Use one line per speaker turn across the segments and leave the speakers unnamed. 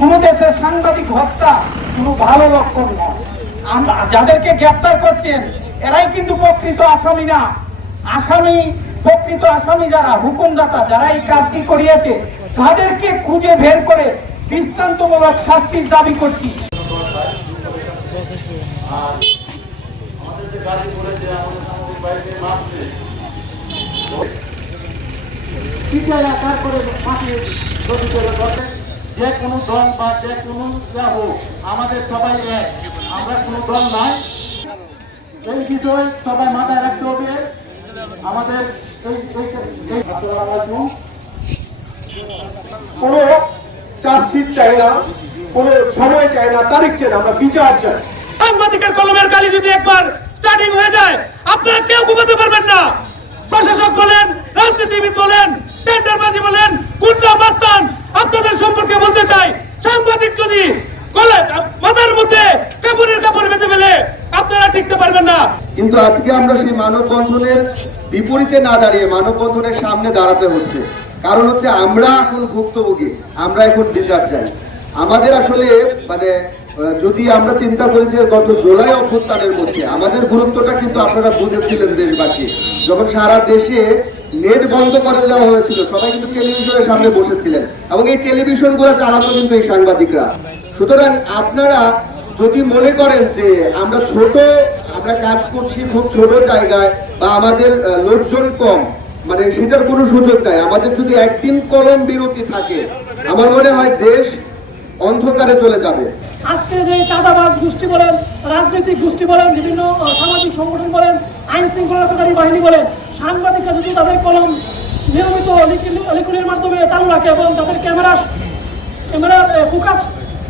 কোনো দেশের সাংবাদিক হত্যা কোনো ভালো লক্ষণ নয় আমরা যাদেরকে গ্রেপ্তার করছেন, এরাই কিন্তু প্রকৃত আসামি না। আসামি, প্রকৃত আসামি যারা, হুকুমদাতা যারা এই কাজটি করিয়েছে, তাদেরকে খুঁজে বের করে দৃষ্টান্তমূলক শাস্তির দাবি করছি।
সিপিআই যে কোনো দল বা যে কোনো যা হোক, আমাদের সবাই এক। আমরা কোনো দল নাই। এই বিষয়ে সবাই মাথায় রাখতে হবে। আমাদের।
কোনো চার্জশিট চাই না, কোনো সময় চাই না, তারিখ চাই না, আমরা বিচার চাই।
সাংবাদিকের কলমের কালি যদি একবার স্টার্টিং হয়ে যায়, আপনারা কেউ ঘুমাতে পারবেন না। প্রশাসক বলেন, রাজনীতিবিদ বলেন টেন্ডারবাজি বলেন, গুন্ডা মাস্তান আপনাদের সম্পর্কে বলতে চাই, সাংবাদিক যদি মাথার মধ্যে কাপড়ের কাপড় বেঁধে ফেলে, আপনারা টিকতে পারবেন না।
কিন্তু আজকে আমরা সেই মানববন্ধনের বিপরীতে না দাঁড়িয়ে মানববন্ধনের সামনে দাঁড়াতে হচ্ছে। কারণ হচ্ছে আমরা এখন ভুক্তভোগী, আমরা এখন বিচার চাই। আমাদের আসলে মানে যদি আমরা চিন্তা করি যে গত জুলাই অভ্যুত্থানের মধ্যে, আমাদের গুরুত্বটা কিন্তু আপনারা বুঝেছিলেন দেশবাসী। যখন সারা দেশে নেট বন্ধ করে দেওয়া হয়েছিল। সবাই কিন্তু টেলিভিশনের সামনে বসেছিলেন। এবং এই টেলিভিশনগুলো চালাতো কিন্তু এই সাংবাদিকরা। সুতরাং আপনারা যদি মনে করেন যে আমরা ছোট, আমরা কাজ করছি খুব ছোট জায়গায় বা আমাদের লোকজন কম মানে সেটার কোনো সুযোগ নাই। আমাদের যদি একদিন কলম বিরতি থাকে, আমার মনে হয় দেশ অন্ধকারে চলে যাবে।
আজকে যে চাঁদাবাজ গোষ্ঠী বলেন, রাজনৈতিক গোষ্ঠী বলেন, বিভিন্ন সামাজিক সংগঠন বলেন আইন শৃঙ্খলাকারী বাহিনী বলেন সাংবাদিকরা যদি তাদের কলম নিয়মিত লিখনের মাধ্যমে চালু রাখে এবং তাদের ক্যামেরা ক্যামেরার ফোকাস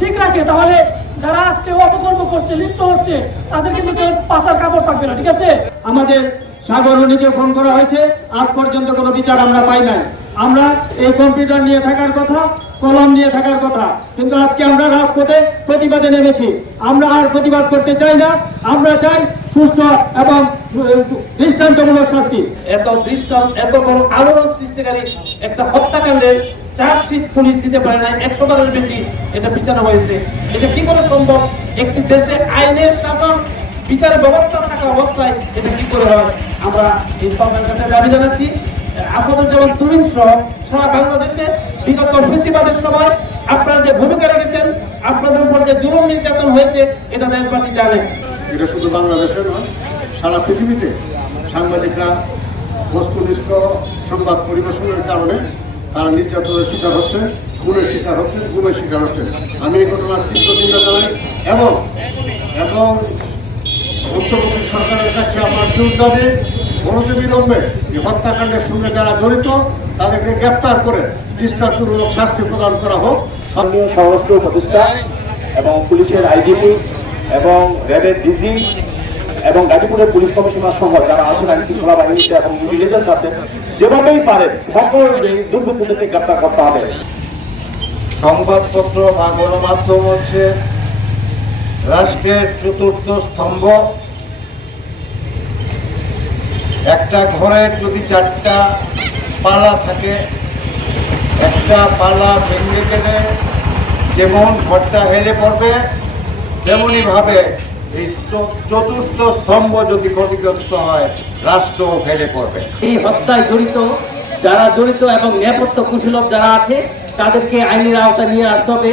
ঠিক রাখে। তাহলে যারা আজকে অপকর্ম করছে, লিপ্ত হচ্ছে, তাদের কিন্তু পাচার কাপড় থাকবে না, ঠিক আছে?
আমাদের সাগর নিজে ফোন করা হয়েছে। আজ পর্যন্ত কোনো বিচার আমরা পাই নাই। আমরা এই কম্পিউটার নিয়ে থাকার কথা, কলম নিয়ে থাকার কথা। কিন্তু আজকে আমরা রাজপথে প্রতিবাদে নেমেছি। আমরা আর প্রতিবাদ করতে চাই না। আমরা চাই সুষ্ঠু এবং দৃষ্টান্তমূলক শাস্তি।
এত দৃষ্টান এত বড় আলোড়ন সৃষ্টিকারী একটা হত্যাকাণ্ডের চার্জশিট পুলিশ দিতে পারে না একশো বারের বেশি এটা বিচার হয়েছে। এটা কি করে সম্ভব? একটি দেশে আইনের শাসন বিচার ব্যবস্থা থাকা অবস্থায় এটা কি করে হয়? আমরা এই সরকারের কাছে দাবি জানাচ্ছি আপনাদের যেমন তুরিন সহ সারা বাংলাদেশে বিগত ফেসিবাদের সময় আপনারা যে ভূমিকা রেখেছেন আপনাদের উপর যে জুলুম নির্যাতন হয়েছে এটা দেশবাসী জানে।
এটা শুধু বাংলাদেশে নয় সারা পৃথিবীতে সাংবাদিকরা বস্তুনিষ্ঠ সংবাদ পরিবেশনের কারণে তারা নির্যাতনের শিকার হচ্ছে, খুনের শিকার হচ্ছে, গুমের শিকার হচ্ছে। আমি এই ঘটনার তীব্র নিন্দা জানাই এবং এবং মুখ্যমন্ত্রী সরকারের কাছে আমার জোর দাবি অনতি বিলম্বে এই হত্যাকাণ্ডের সঙ্গে যারা জড়িত, তাদেরকে গ্রেপ্তার করে দৃষ্টান্তমূলক শাস্তি প্রদান করা হোক।
স্থানীয় স্বরাষ্ট্র উপদেষ্টা এবং পুলিশের আইজিপি এবং র্যাবের ডিজি এবং গাজীপুরের পুলিশ কমিশনার সহ যারা আছেন আইন শৃঙ্খলা বাহিনীতে এবং ইন্টেলিজেন্স আছে, যেভাবেই পারেন সকল দুর্বৃত্তদেরকে গ্রেপ্তার করতে হবে।
সংবাদপত্র বা গণমাধ্যম হচ্ছে রাষ্ট্রের চতুর্থ স্তম্ভ। একটা ঘরের যদি চারটা পালা থাকে, একটা পালা ভেঙে গেলে যেমন ঘরটা হেলে পড়বে তেমনি ভাবে এই চতুর্থ স্তম্ভ যদি ক্ষতিগ্রস্ত হয়, রাষ্ট্র হেলে পড়বে।
এই হত্যায় জড়িত, যারা জড়িত এবং নেপথ্য কুশলক যারা আছে, তাদেরকে আইনের আওতায় নিয়ে আসতে হবে।